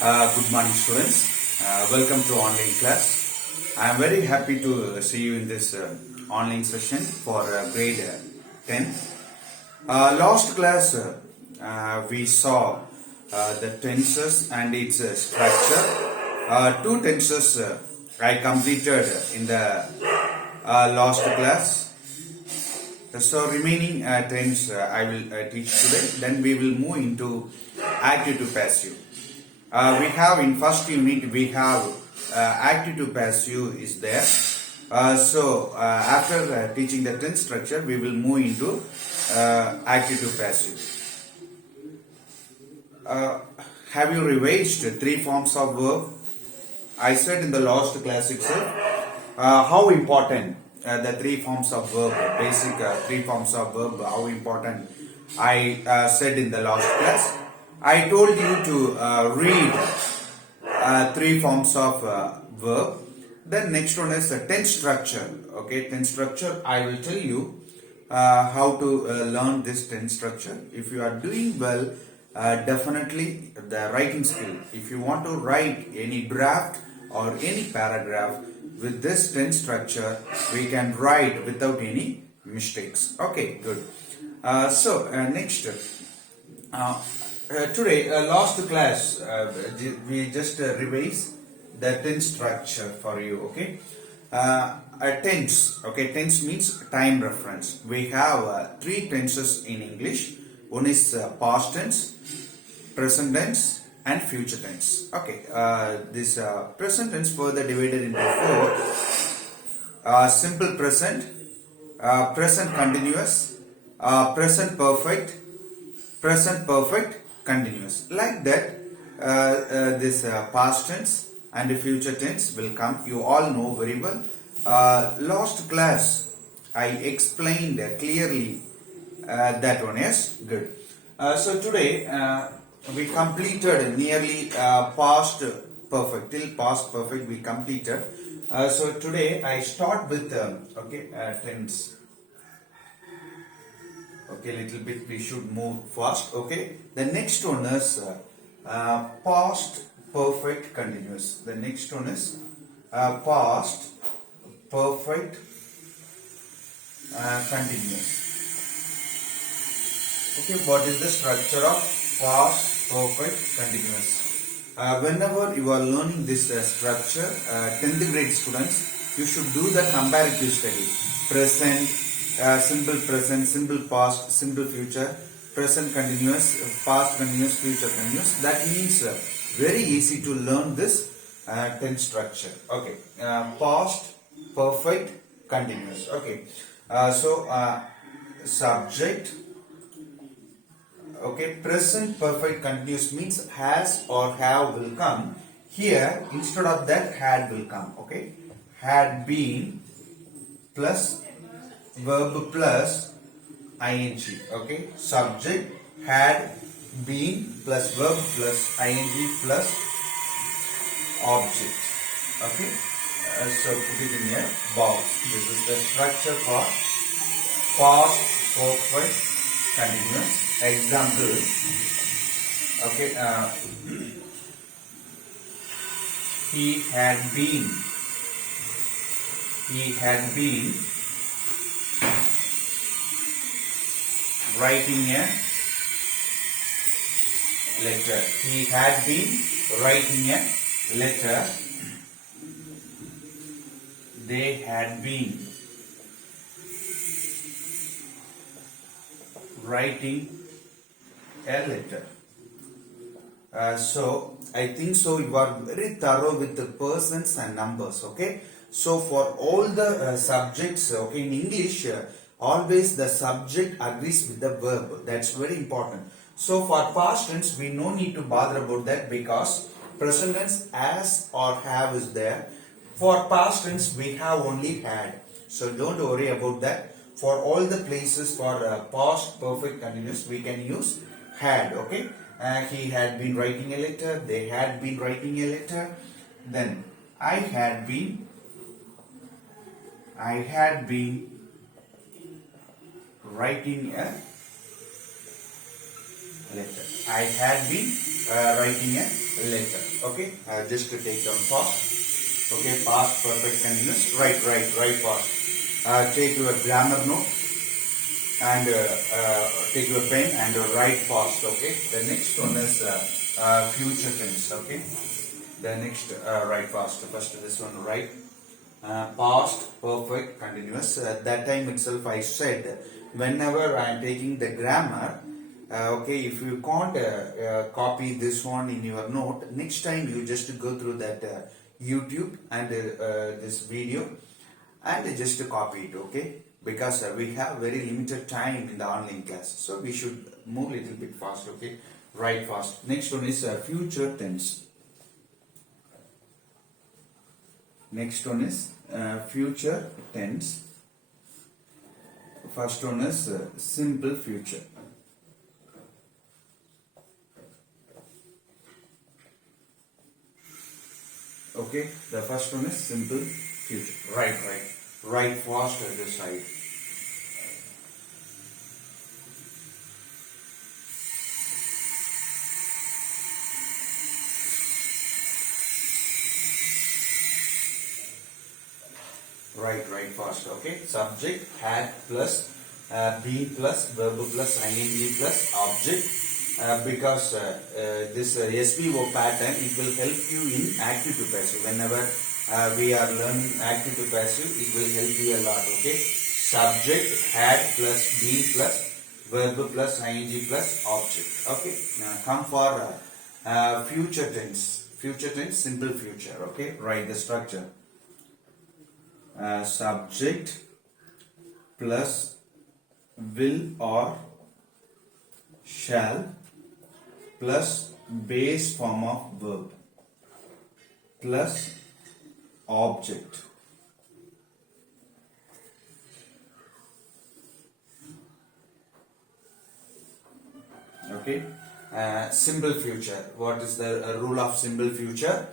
Good morning, students. Welcome to online class. I am very happy to see you in this online session for grade 10. Last class, we saw the tenses and its structure. Two tenses I completed in the last class. So remaining tense I will teach today. Then we will move into active to passive. We have in first unit we have active to passive is there. After teaching the tense structure, we will move into active to passive. Have you revised three forms of verb? I said in the last class itself how important the three forms of verb, basic three forms of verb, how important I said in the last class. I told you to read three forms of verb. Then next one is the tense structure. Okay, tense structure. I will tell you how to learn this tense structure. If you are doing well, definitely the writing skill. If you want to write any draft or any paragraph with this tense structure, we can write without any mistakes. Okay, good. Next. Today, last class, we just revise the tense structure for you. Okay, a tense. Okay, tense means time reference. We have three tenses in English. One is past tense, present tense, and future tense. Okay, this present tense further divided into four: simple present, present continuous, present perfect, present perfect continuous. Like that, this past tense and the future tense will come. You all know very well. Last class I explained clearly that one. Yes, good. So today we completed nearly past perfect, till past perfect we completed. So today I start with tense. Okay, little bit we should move fast. Okay, the next one is past perfect continuous. The next one is past perfect continuous. Okay, what is the structure of past perfect continuous? Whenever you are learning this structure, 10th grade students, you should do the comparative study. Present, simple present, simple past, simple future, present continuous, past continuous, future continuous. That means very easy to learn this tense structure. Okay, past perfect continuous. Okay, subject. Okay, present perfect continuous means has or have will come. Here instead of that had will come. Okay, had been plus verb plus ing. Okay, subject had been plus verb plus ing plus object. Okay, so put it in a box. This is the structure for past perfect continuous. Example. Okay, he had been writing a letter. He had been writing a letter. They had been writing a letter. So I think so you are very thorough with the persons and numbers. Okay, so for all the subjects, okay, in English always the subject agrees with the verb. That's very important. So for past tense we no need to bother about that because present tense as or have is there. For past tense we have only had, so don't worry about that. For all the places for past perfect continuous we can use had. Okay, he had been writing a letter, they had been writing a letter. Then I had been writing a letter. I had been writing a letter. Okay, just to take down fast. Okay, past perfect continuous. Right fast. Take your grammar note and take your pen and write fast. Okay, the next one is future tense. Okay, the next write fast. First this one write past perfect continuous. That time itself I said whenever I am taking the grammar. Okay, if you can't copy this one in your note, next time you just go through that YouTube and this video and just copy it. Okay, because we have very limited time in the online class, so we should move a little bit fast. Okay, write fast. Next one is future tense. Next one is future tense. First one is simple future. Okay, the first one is simple future. Right fast at the side. Right fast. Okay, subject had plus be plus verb plus ing plus object. Because this SVO pattern, it will help you in active to passive. Whenever we are learning active to passive, it will help you a lot. Okay, subject had plus be plus verb plus ing plus object. Okay, now come for future tense. Future tense, simple future. Okay, write the structure. Subject plus will or shall plus base form of verb plus object. Okay, simple future. What is the rule of simple future?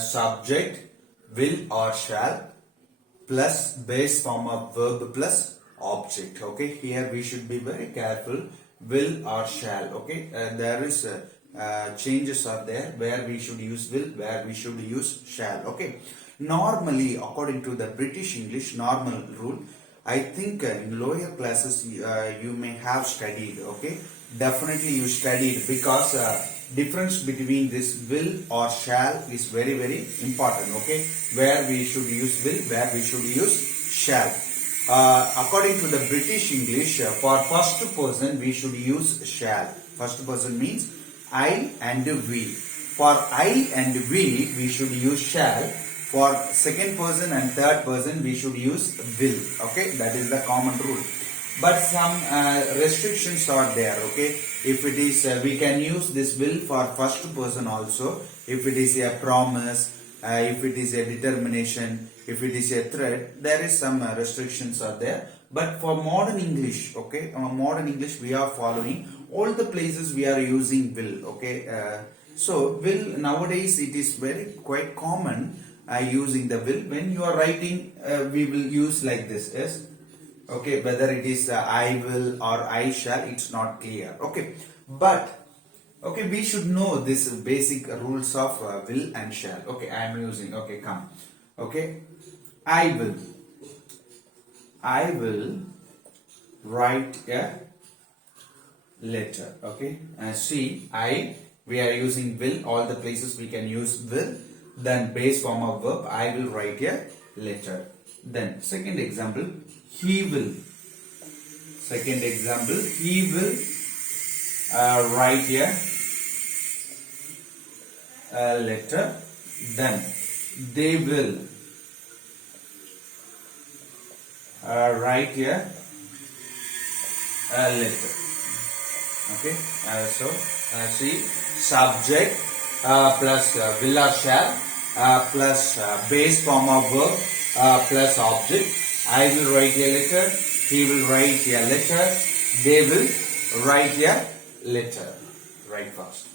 Subject will or shall plus base form of verb plus object. Okay, here we should be very careful. Will or shall. Okay, there is changes are there where we should use will, where we should use shall. Okay, normally according to the British English normal rule, I think in lower classes you may have studied. Okay, definitely you studied, because difference between this will or shall is very important. Okay, where we should use will, where we should use shall. According to the British English, for first person we should use shall. First person means I and we. For I and we should use shall. For second person and third person we should use will. Okay, that is the common rule. But some restrictions are there. Okay, if it is we can use this will for first person also. If it is a promise, if it is a determination, if it is a threat, there is some restrictions are there. But for modern English, okay, modern English we are following all the places we are using will. Okay, so will nowadays it is very quite common using the will. When you are writing, we will use like this. Yes. Okay, whether it is I will or I shall, it's not clear. Okay, but okay, we should know this basic rules of will and shall. Okay, I am using. Okay, come. Okay, I will write a letter. Okay, see, we are using will. All the places we can use will. Then base form of verb. I will write a letter. Then second example, he will. Second example, he will write a letter. Then they will write a letter. Okay, so see, subject plus will or shall plus base form of verb plus object. I will write a letter. He will write a letter. They will write a letter. Write fast.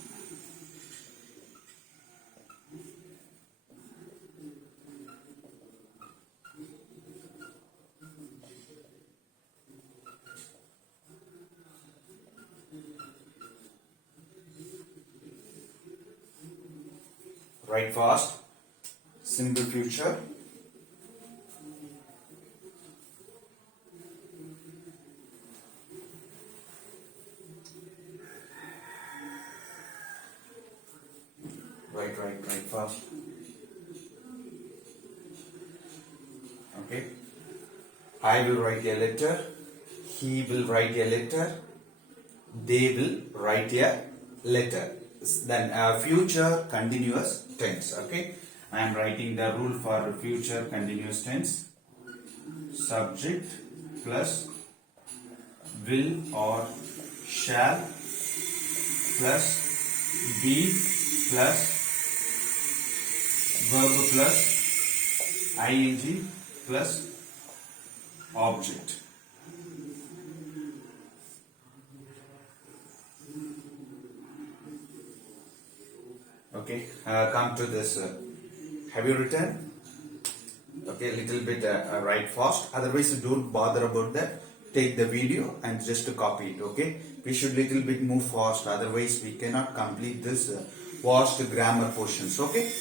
Write fast. Simple future. Write fast. Okay. I will write a letter. He will write a letter. They will write a letter. Then future continuous tense. Okay. I am writing the rule for future continuous tense. Subject plus will or shall plus be plus verb plus ing plus object. Okay, come to this. Have you written? Okay, little bit write fast. Otherwise, don't bother about that. Take the video and just copy it. Okay, we should little bit move fast. Otherwise, we cannot complete this vast grammar portions. Okay,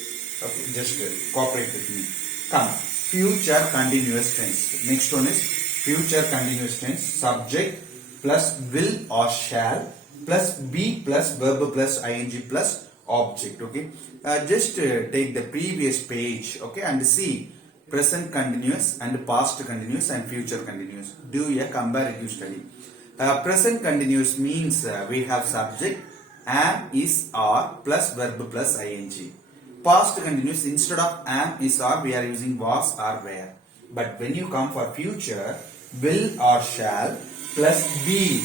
okay, just cooperate with me. Come, future continuous tense. Next one is future continuous tense. Subject plus will or shall plus be plus verb plus ing plus object. Okay, just take the previous page. Okay, and see present continuous and past continuous and future continuous. Do a comparative study. Present continuous means we have subject am, is, are plus verb plus ing. Past continuous, instead of am, is, are, we are using was or were. But when you come for future, will or shall plus be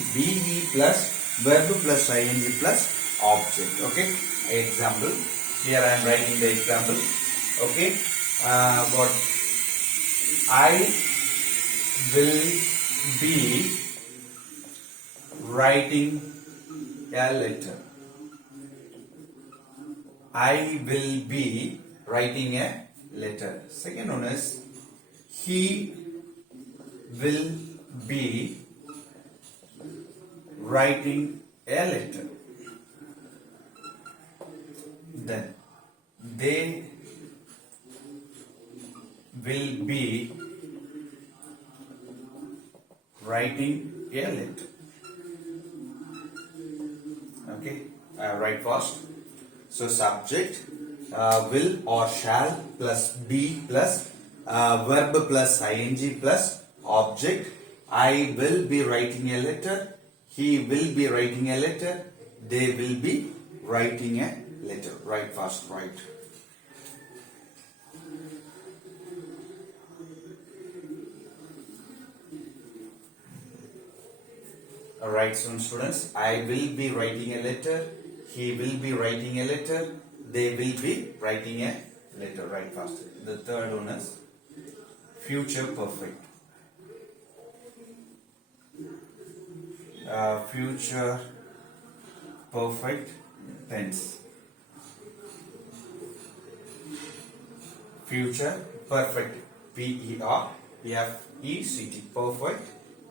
plus verb plus ing plus object. Okay. Example. Here I am writing the example. Okay. What I will be writing a letter. I will be writing a letter. Second one is he will be writing a letter. Then they will be writing a letter. Okay, write fast. So subject will or shall plus be plus verb plus ing plus object. I will be writing a letter. He will be writing a letter. They will be writing a letter. Write fast. Write. Alright, students, I will be writing a letter. He will be writing a letter. They will be writing a letter. Write fast. The third one is future perfect. Future perfect tense. Future perfect. P-E-R-F-E-C-T. Perfect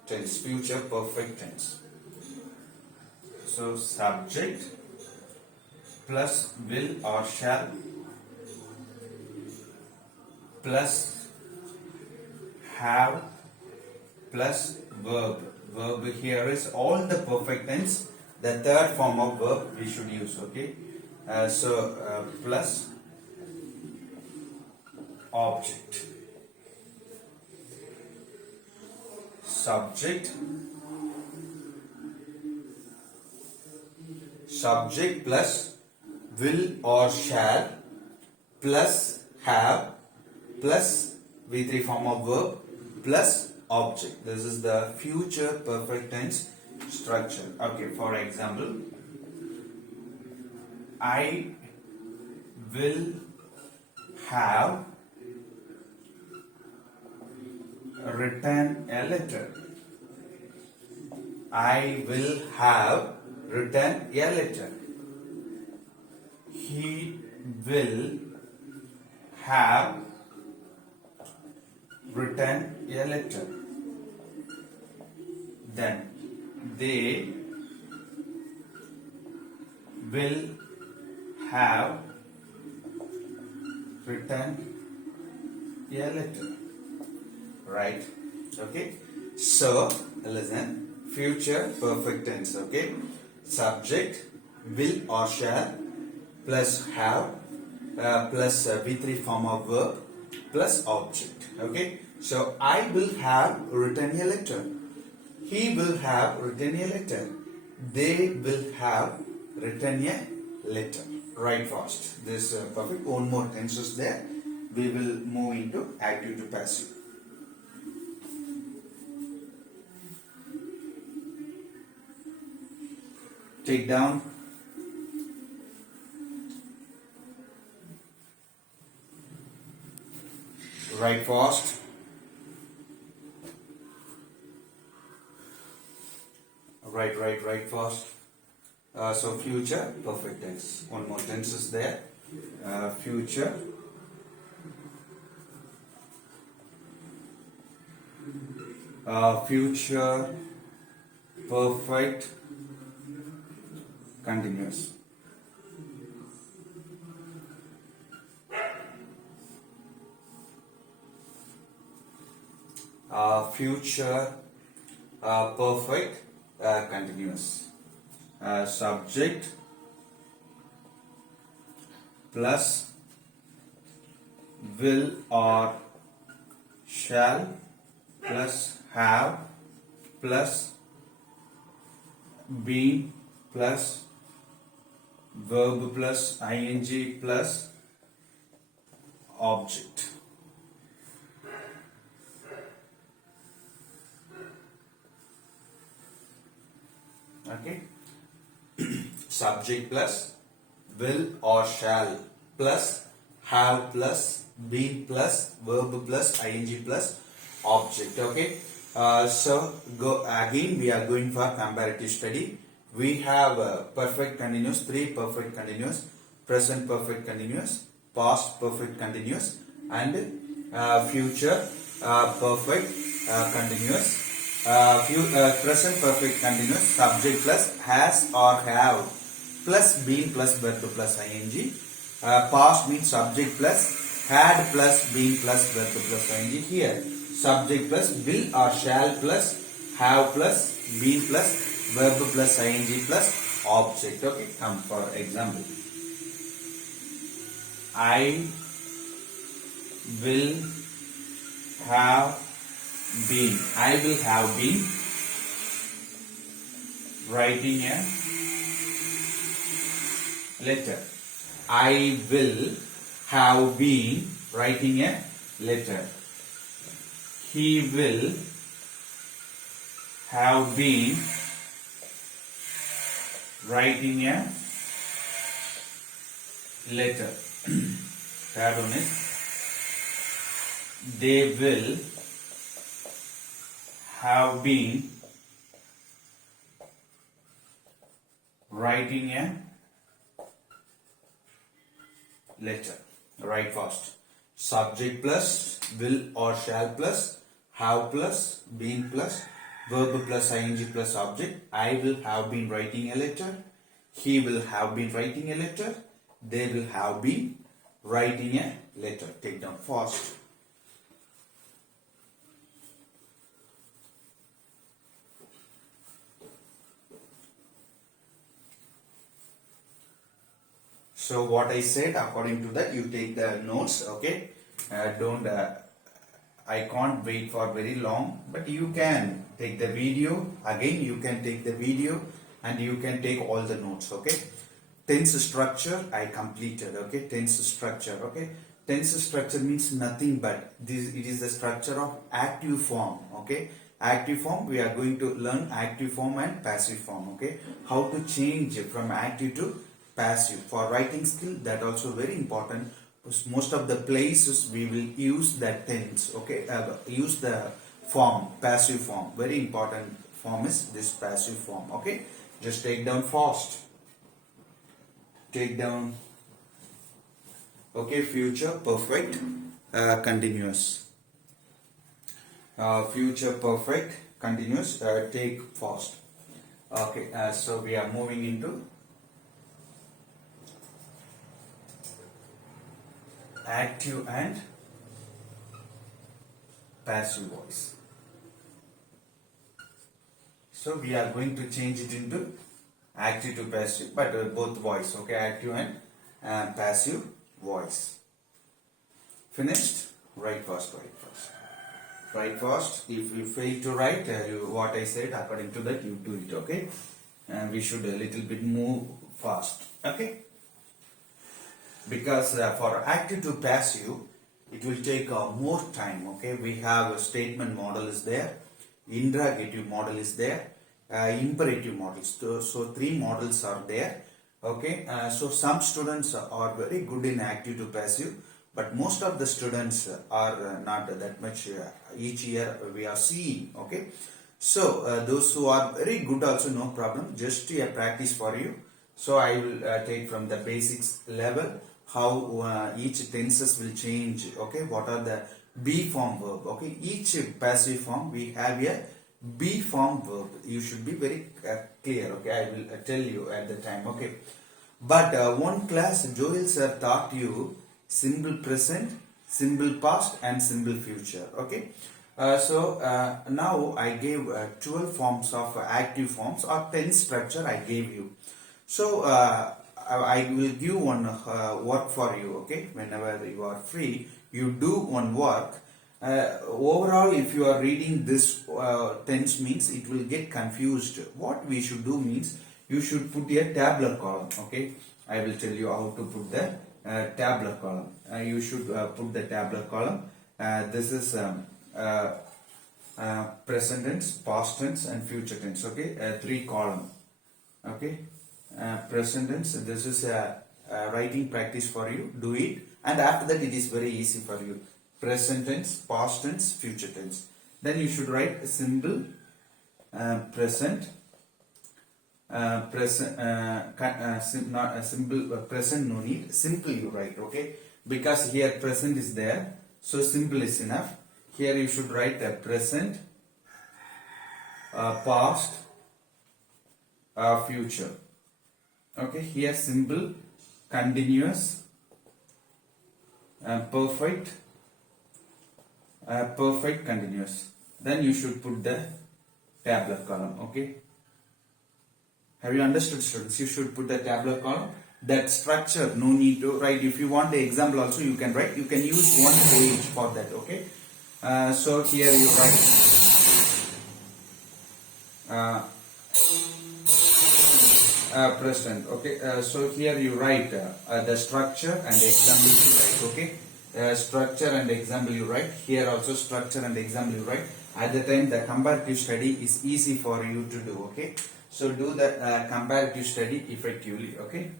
tense. Future perfect tense. So subject plus will or shall plus have plus verb. Verb here is all the perfect tense. The third form of verb we should use. Okay. Plus object. Subject plus will or shall plus have plus V3 form of verb plus object. This is the future perfect tense structure. Okay, for example, I will have written a letter. I will have written a letter. He will have written a letter. Then they will have written a letter, right? Okay, so listen, future perfect tense, okay? Subject will or shall plus have plus V3 form of verb plus object, okay? So I will have written a letter, he will have written a letter, they will have written a letter. Right, fast. This perfect. One more tense is there. We will move into active to passive. Take down. Right, fast. Right, fast. So future perfect tense. One more tense is there. Future future perfect continuous. Future perfect continuous. Subject plus will or shall plus have plus be plus verb plus ing plus object. Okay. Subject plus will or shall plus have plus be plus verb plus ing plus object. Okay. So go again. We are going for comparative study. We have perfect continuous, three perfect continuous, present perfect continuous, past perfect continuous, and future perfect continuous. Present perfect continuous, subject plus has or have plus been plus verb plus ing. Past means subject plus had plus been plus verb plus ing. Here subject plus will or shall plus have plus been plus verb plus ing plus object. Okay, come for example. I will have been. I will have been writing a letter. I will have been writing a letter. He will have been writing a letter. Third one is they will have been writing a letter. Write fast. Subject plus will or shall plus have plus been plus verb plus ing plus object. I will have been writing a letter. He will have been writing a letter. They will have been writing a letter. Take down fast. So what I said, according to that, you take the notes. Okay, don't. I can't wait for very long, but you can take the video again. You can take the video and you can take all the notes. Okay. Tense structure I completed. Okay. Tense structure. Okay. Tense structure means nothing but this. It is the structure of active form. Okay. Active form, we are going to learn active form and passive form. Okay. How to change from active to passive. For writing skill, that also very important. Most of the places we will use that tense. Okay. Use the form, passive form. Very important form is this passive form. Okay. Just take down fast. Take down. Okay. Future perfect continuous. Future perfect continuous. Take fast. Okay. So we are moving into active and passive voice. So we are going to change it into active to passive, but both voice, okay, active and passive voice. Finished? Write fast, write fast. Write fast. If you fail to write what I said, according to that you do it, okay? And we should a little bit move fast, okay? Because for active to passive, it will take more time, okay? We have a statement model is there, interrogative model is there, imperative models. So three models are there, okay? So some students are very good in active to passive, but most of the students are not that much. Each year we are seeing, okay? So those who are very good also, no problem, just a practice for you. So I will take from the basics level how each tenses will change, okay? What are the be form verb, okay? Each passive form we have a be form verb. You should be very clear, okay? I will tell you at the time, okay? But one class Joel sir taught you simple present, simple past and simple future, okay? So now I gave 12 forms of active forms or tense structure I gave you. So I will give one work for you, okay? Whenever you are free, you do one work. Overall, if you are reading this tense means it will get confused. What we should do means you should put a tabular column, okay? I will tell you how to put the tabular column. You should put the tabular column. This is present tense, past tense and future tense, okay? Three column, okay? Present tense, this is a writing practice for you, do it, and after that it is very easy for you. Present tense, past tense, future tense. Then you should write simple present, not simple present, no need, simple you write, okay? Because here present is there, so simple is enough. Here you should write a present, past, future. Okay, here simple, continuous, perfect, perfect continuous. Then you should put the tabular column, okay? Have you understood, students? You should put the tabular column. That structure, no need to write. If you want the example also, you can write. You can use one page for that, okay? So here you write present, okay? So here you write the structure and example you write, okay? Structure and example you write. Here also structure and example you write. At the time the comparative study is easy for you to do, okay? So do the comparative study effectively, okay?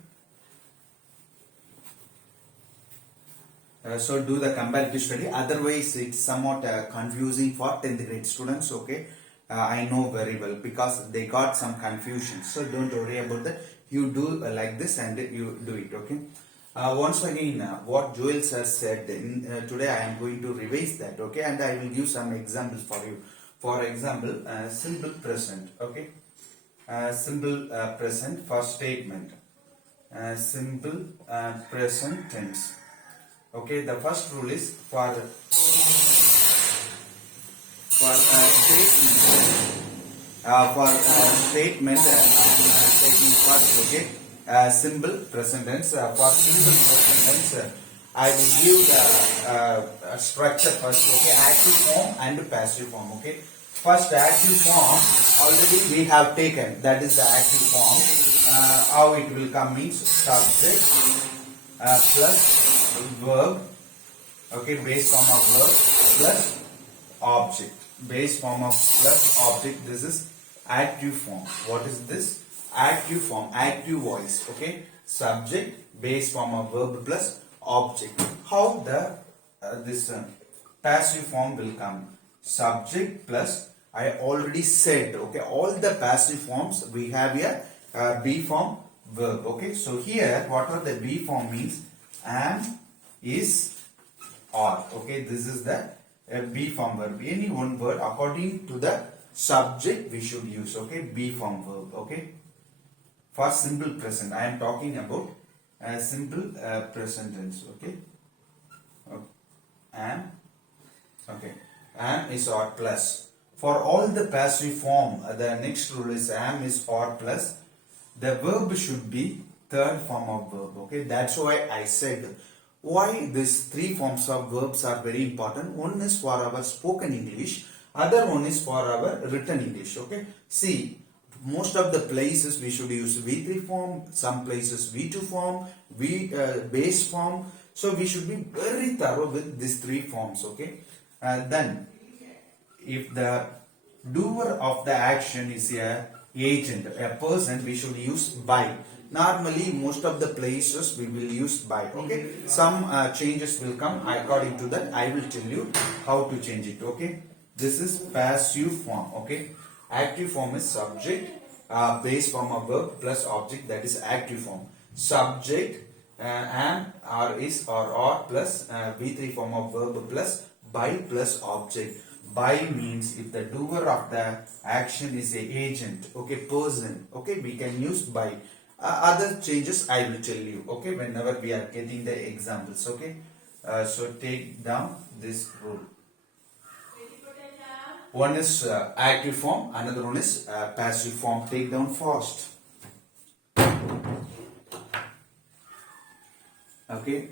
So do the comparative study, otherwise it's somewhat confusing for 10th grade students, okay? I know very well because they got some confusion, so don't worry about that. You do like this and you do it, okay? Once again, what Joel sir said, today I am going to revise that, okay? And I will give some examples for you. For example, simple present, okay? Simple present for statement, simple present tense. Okay, the first rule is for statement, I'm taking first, okay, simple present tense. For simple present tense, I will give the structure first, okay, active form and passive form, okay. First active form already we have taken, that is the active form. How it will come means subject plus verb, okay, base form of verb plus object, base form of plus object. This is active form. What is this? Active form, active voice, okay? Subject, base form of verb plus object. How the this passive form will come? Subject plus, I already said, okay, all the passive forms we have here be form verb, okay. So here what are the be form means? Am, is, are, okay. This is the be form verb. Any one word according to the subject we should use, okay. Be form verb, okay. For simple present, I am talking about simple present tense, okay. am. Okay, am is or plus. For all the passive form, the next rule is am is or plus. The verb should be third form of verb. Okay, that's why I said why these three forms of verbs are very important. One is for our spoken English, other one is for our written English. Okay, see, most of the places we should use V3 form, some places V2 form, base form. So we should be very thorough with these three forms. Okay, then if the doer of the action is a agent, a person, we should use by. Normally most of the places we will use by. Okay, some changes will come. According to that I will tell you how to change it. Okay, this is passive form. Okay, active form is subject, base form of verb plus object, that is active form. Subject, am or is or plus V3 form of verb plus by plus object. By means if the doer of the action is a agent, okay, person, okay, we can use by. Other changes I will tell you, okay, whenever we are getting the examples. Okay, so take down this rule. One is active form, another one is passive form. Take down first. Okay,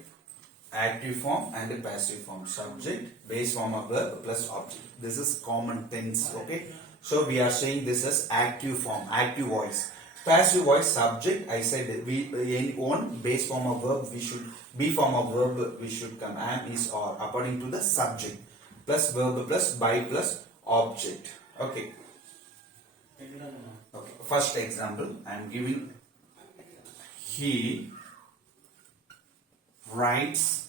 active form and a passive form. Subject, base form of verb plus object. This is common tense. Okay, so we are saying this as active form, active voice. Passive voice, subject, I said we in one base form of verb we should, be form of verb we should come, am is or according to the subject plus verb plus by plus object. Okay, okay, first example I am giving. He writes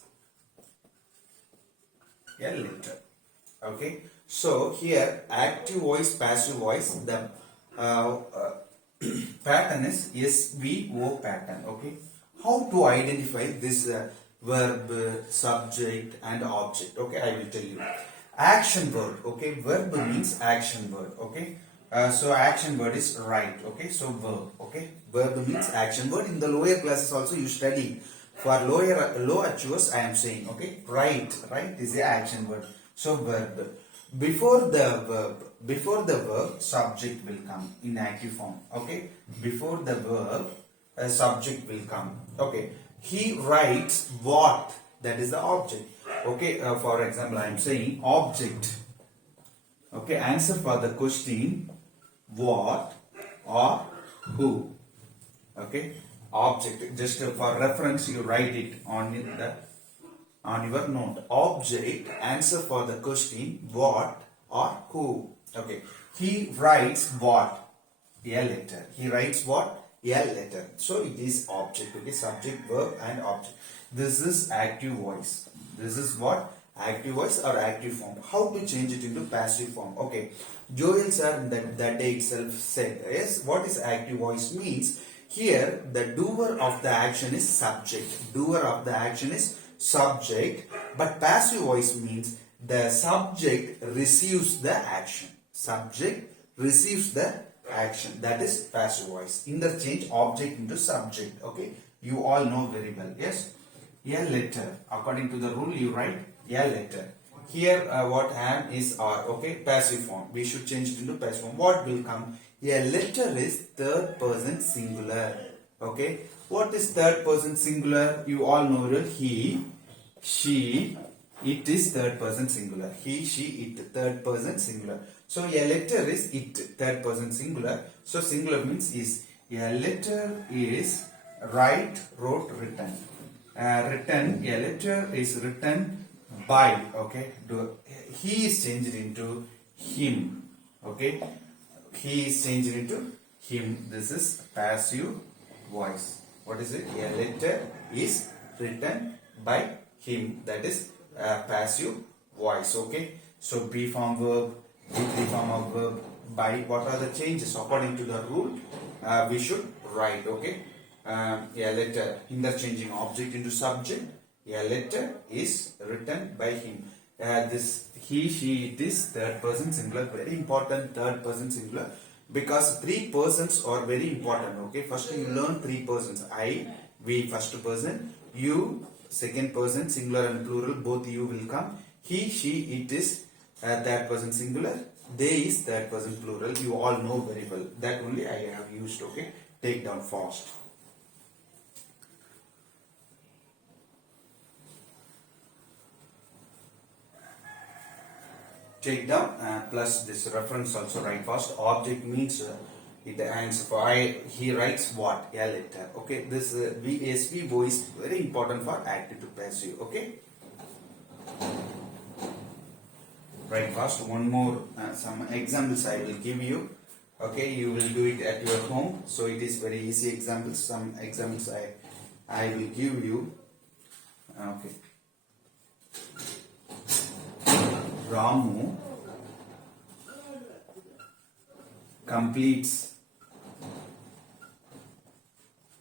a letter. Okay, so here active voice, passive voice, the pattern is SVO pattern. Okay, how to identify this verb, subject and object? Okay, I will tell you. Action word. Okay, verb means action word. Okay, so action word is write. Okay, so verb. Okay, verb means action word. In the lower classes also you study. For low achievers I am saying. Okay, write is the action word. So verb. Before the verb subject will come in active form. Okay, before the verb a subject will come. Okay, he writes what, that is the object. Okay, for example I am saying object. Okay, answer for the question what or who. Okay, object, just for reference you write it on your note. Object, answer for the question what or who. Okay, he writes what, a letter. He writes what, a letter. So it is object. Okay, subject, verb and object. This is active voice. This is what, active voice or active form. How to change it into passive form? Okay, Joel sir that day itself said, yes, what is active voice means, here the doer of the action is subject. Doer of the action is subject, but passive voice means the subject receives the action. Subject receives the action. That is passive voice. Interchange object into subject. Okay, you all know very well. Yes, a letter. According to the rule, you write a letter. Here, what am is are. Okay, passive form. We should change it into passive form. What will come? A letter is third person singular. Okay, what is third person singular? You all know it. He, she, it is third person singular. He, she, it, third person singular. So a letter is it, third person singular. So singular means is. A letter is write, wrote, written. Written, a letter is written by. Okay, he is changed into him. Okay, he is changed into him. This is passive voice. What is it? A letter is written by him. That is passive voice. Okay, so be form verb, V3 form of verb, by. What are the changes according to the rule? We should write. Okay, a letter, interchanging object into subject. A letter is written by him. This he, she, it is third person singular. Very important, third person singular, because three persons are very important. Okay, first you learn three persons. I, we, first person. You, second person singular and plural, both you will come. He, she, it is third person singular, they is third person plural. You all know very well. That only I have used. Okay, take down fast. Take down plus this reference also write fast. Object means it answer for I. He writes what? A letter. Okay, this SVO is very important for active to passive. Okay, write fast. One more some examples I will give you. Okay, you will do it at your home. So it is very easy examples. Some examples I will give you. Okay. Ramu completes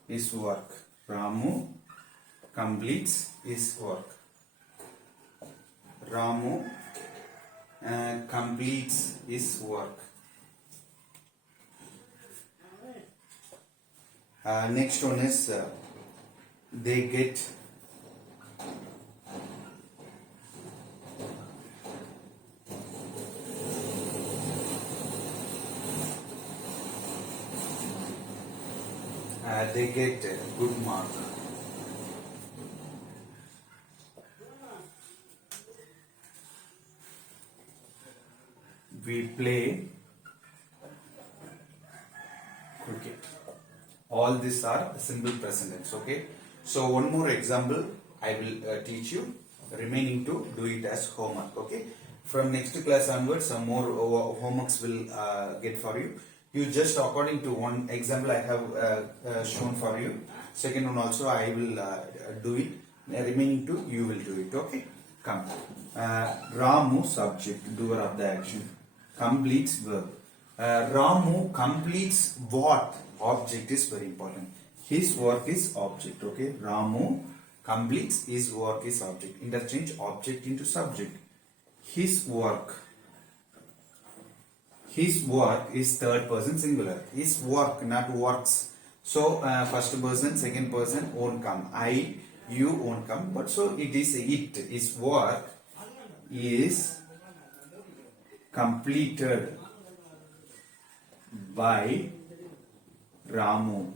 his work. Ramu completes his work. Ramu completes his work. Next one is they get a good mark. We play cricket. All these are simple present tense. Okay. So one more example I will teach you. Remaining to do it as homework. Okay. From next class onwards, some more homeworks will get for you. You just according to one example I have shown for you. Second one also I will do it. Remaining two you will do it. Okay. Come. Ramu subject, doer of the action. Completes verb. Ramu completes what? Object is very important. His work is object. Okay. Ramu completes his work is object. Interchange object into subject. His work. His work is third person singular. His work, not works. So first person, second person won't come. I, you won't come. But so it is it. His work is completed by Ramu.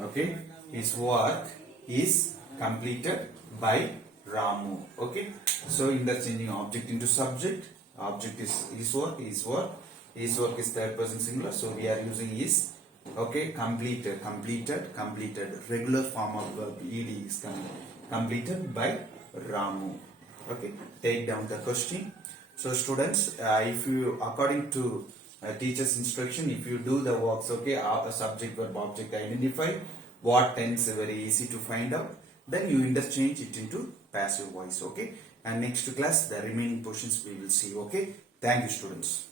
Okay. His work is completed by Ramu. Okay. So interchanging object into subject. Object is his work, his work. His work is third person singular, so we are using is. Okay, completed, completed, completed. Regular form of verb ed is coming. Completed by Ramu. Okay, take down the question. So students, if you according to teacher's instruction, if you do the works, okay, subject, verb, object, identify what tense, very easy to find out. Then you interchange it into passive voice. Okay. And next class, the remaining portions we will see. Okay. Thank you, students.